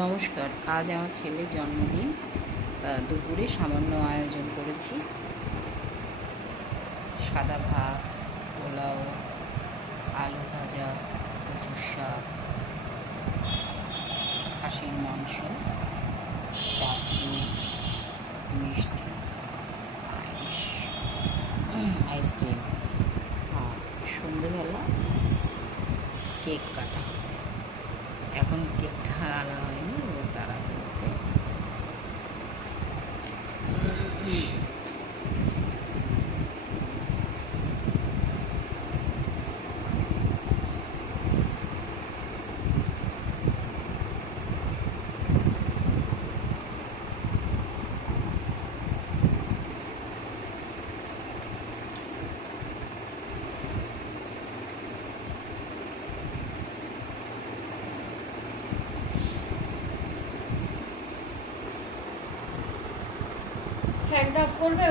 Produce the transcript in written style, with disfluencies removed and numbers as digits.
নমস্কার। আজ আমার ছেলের জন্মদিন। দুপুরে সামান্য আয়োজন করেছি। সাদা ভাত, পোলাও, আলু ভাজা, কচুর শাক, খাসির মাংস, চাটনি, মিষ্টি, আইসক্রিম। আর সন্ধ্যেবেলা কেক কাটা হবে। এখন কেকটা আনা হয়নি, তারা করতে। ফ্যানটা অফ করবে।